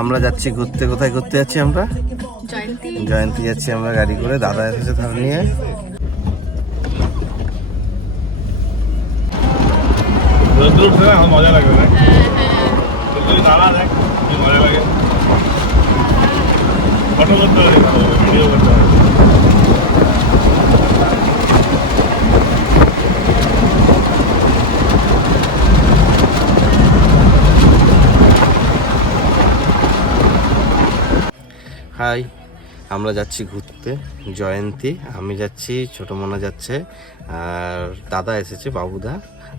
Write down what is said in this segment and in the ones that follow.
আমরা যাচ্ছি ঘুরতে। কোথায় ঘুরতে যাচ্ছি আমরা? জয়ন্তী যাচ্ছি আমরা গাড়ি করে। দাদা এসেছে ধার নিয়ে। মজা লাগবে না? দাঁড়া দেখ মজা লাগে। ফটো করতে হবে, ভিডিও করতে হবে। হাই, আমরা যাচ্ছি ঘুরতে জয়ন্তী। আমি যাচ্ছি, ছোট মোনা যাচ্ছে, আর দাদা এসেছে বাবুদা।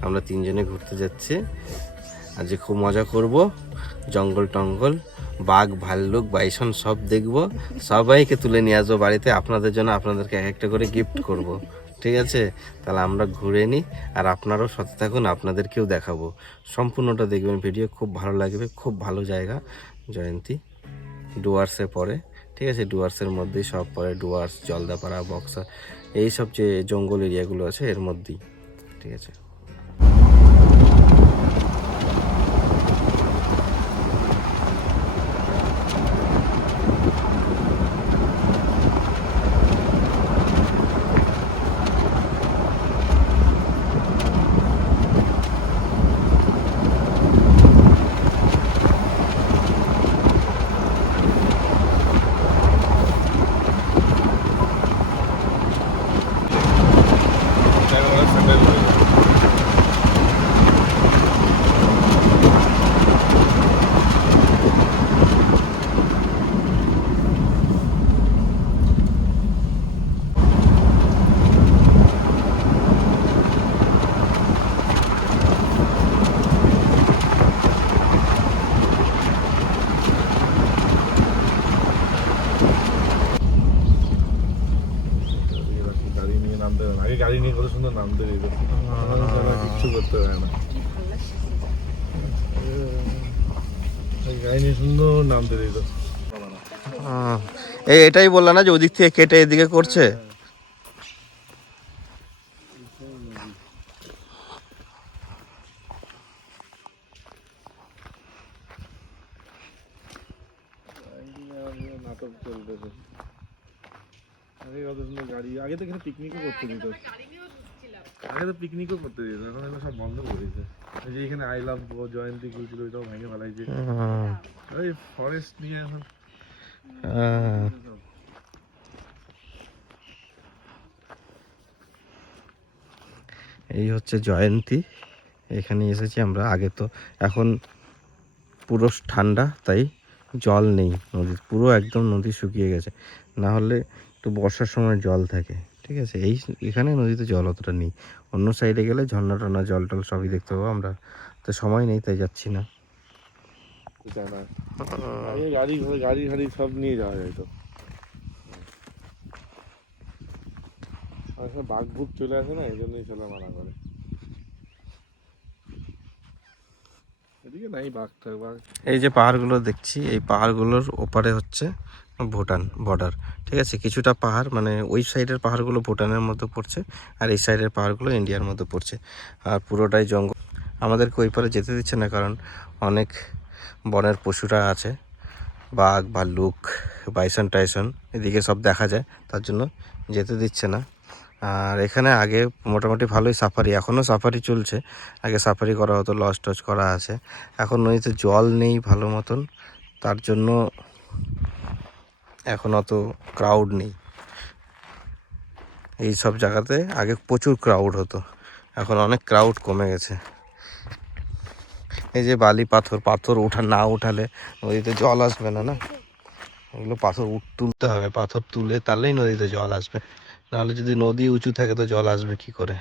আমরা তিনজনে ঘুরতে যাচ্ছি। আজকে খুব মজা করব। জঙ্গল টঙ্গল, বাঘ ভাল্লুক বাইসন সব দেখব। সবাইকে তুলে নিয়ে আসবো বাড়িতে। আপনাদের জন্য আপনাদেরকে এক একটা করে গিফট করব। ঠিক আছে? তাহলে আমরা ঘুরে নিই, আর আপনারাও সাথে থাকুন, আপনাদেরকেও দেখাবো। সম্পূর্ণটা দেখবেন ভিডিও, খুব ভালো লাগবে। খুব ভালো জায়গা জয়ন্তী, ডুয়ার্সে পড়ে। ঠিক আছে? ডুয়ার্সের মধ্যেই সব পড়ে। ডুয়ার্স, জলদাপাড়া, বক্সা, এইসব যে জঙ্গল এরিয়াগুলো আছে এর মধ্যেই। ঠিক আছে? গাড়ি নিয়ে নামতে হবে না। আগে গাড়ি নিয়ে কত সুন্দর নামতে দিত, কিচ্ছু করতে হয় না। গাড়ি নিয়ে সুন্দর নামতে দিত। এটাই বললা না যে ওদিক থেকে কেটে এদিকে করছে? নাটক চলতেছে। আগে কত সুন্দর গাড়ি, আগে তো এখানে পিকনিকও করতে দিত। আগে তো পিকনিকও করতে দিত, এখন এগুলো সব বন্ধ করে দিয়েছে। এই যে এখানে আই লাভ জয়ন্তী খুলছিল, ওইটাও ভেঙে ফেলাইছে। ওই ফরেস্ট নিয়ে এখন এই হচ্ছে জয়ন্তী। এখানে এসেছি আমরা। আগে তো, এখন পুরো ঠান্ডা, তাই জল নেই নদীর, পুরো একদম নদী শুকিয়ে গেছে। না হলে তো বর্ষার সময় জল থাকে। ঠিক আছে? এখানে নদীতে জল অতটা নেই। অন্য সাইডে গেলে ঝর্ণা টর্ণা, জল টল সবই দেখতে পাবো আমরা। তো সময় নেই, তাই যাচ্ছি না। গাড়ি গাড়ি সব নিয়ে যাওয়া যায় তো। বাঘ বুক চলে আসে না, এই জন্যই চলে মানা করে। এদিকে নাই বাঘ। এই যে পাহাড়গুলো দেখছি, এই পাহাড়গুলোর ওপারে হচ্ছে ভুটান বর্ডার। ঠিক আছে? কিছুটা পাহাড়, মানে ওই সাইডের পাহাড়গুলো ভুটানের মধ্যে পড়ছে, আর এই সাইডের পাহাড়গুলো ইন্ডিয়ার মধ্যে পড়ছে। আর পুরোটাই জঙ্গল। আমাদেরকে ওই পারে যেতে দিচ্ছে না, কারণ অনেক বনের পশুরা আছে, বাঘ ভাল্লুক বাইসন টাইসন এদিকে সব দেখা যায়, তার জন্য যেতে দিচ্ছে না। আর এখানে আগে মোটামুটি ভালোই সাফারি, এখনও সাফারি চলছে। আগে সাফারি করা হতো, লজ টজ করা আছে। এখন নদীতে জল নেই ভালো মতন, তার জন্য এখন অত ক্রাউড নেই। এই সব জায়গাতে আগে প্রচুর ক্রাউড হতো, এখন অনেক ক্রাউড কমে গেছে। এই যে বালি পাথর, পাথর না উঠালে নদীতে জল আসবে না। না, এগুলো পাথর তুলতে হবে, পাথর তুলে তাহলেই নদীতে জল আসবে। নাহলে যদি নদী উঁচু থাকে তো জল আসবে কি করে?